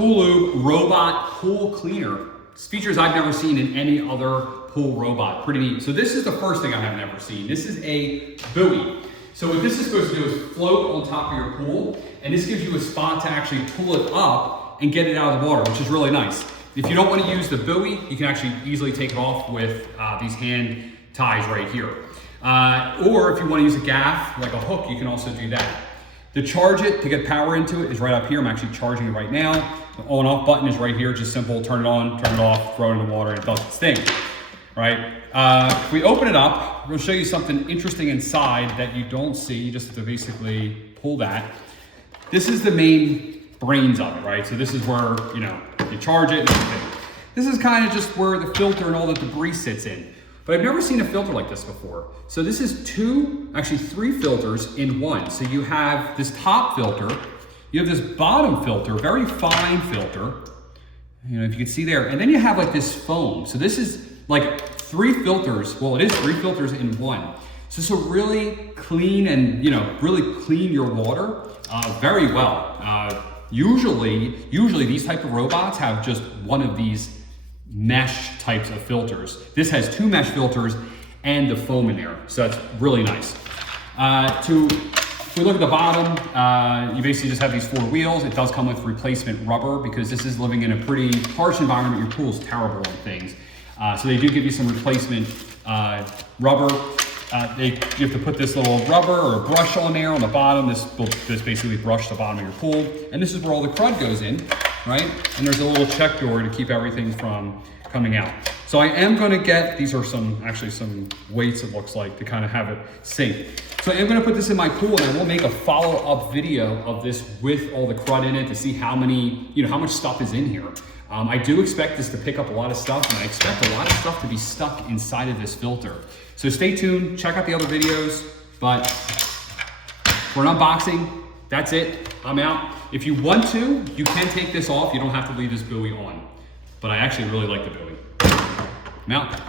Pool Lube Robot Pool Cleaner. It's features I've never seen in any other pool robot. Pretty neat. So this is the first thing I have never seen. This is a buoy. So what this is supposed to do is float on top of your pool, and this gives you a spot to actually pull it up and get it out of the water, which is really nice. If you don't want to use the buoy, you can actually easily take it off with these hand ties right here. Or if you want to use a gaff, like a hook, you can also do that. To charge it, to get power into it, is right up here. I'm actually charging it right now. The on off button is right here, just simple, turn it on, turn it off, throw it in the water, and it does its thing, right? If we open it up, we'll show you something interesting inside that you don't see. You just have to basically pull that. This is the main brains of it, right? So this is where, you know, you charge it and everything. This is kind of just where the filter and all the debris sits in. But I've never seen a filter like this before. So this is three filters in one. So you have this top filter, you have this bottom filter, very fine filter, you know, if you can see there, and then you have like this foam. So this is like three filters, well, it is three filters in one. So this will really clean and, you know, really clean your water very well. Usually these type of robots have just one of these mesh types of filters. This has two mesh filters and the foam in there, so that's really nice. If we look at the bottom, you basically just have these four wheels. It does come with replacement rubber because this is living in a pretty harsh environment. Your pool's terrible on things. So they do give you some replacement rubber. You have to put this little rubber or brush on there on the bottom. This will just basically brush the bottom of your pool. And this is where all the crud goes in, right? And there's a little check door to keep everything from coming out. So I am gonna get, these are actually some weights it looks like to kind of have it safe. So I am gonna put this in my pool and I will make a follow-up video of this with all the crud in it to see how much stuff is in here. I do expect this to pick up a lot of stuff, and I expect a lot of stuff to be stuck inside of this filter. So stay tuned, check out the other videos, but for an unboxing, that's it, I'm out. If you want to, you can take this off. You don't have to leave this buoy on, but I actually really like the buoy. I'm out.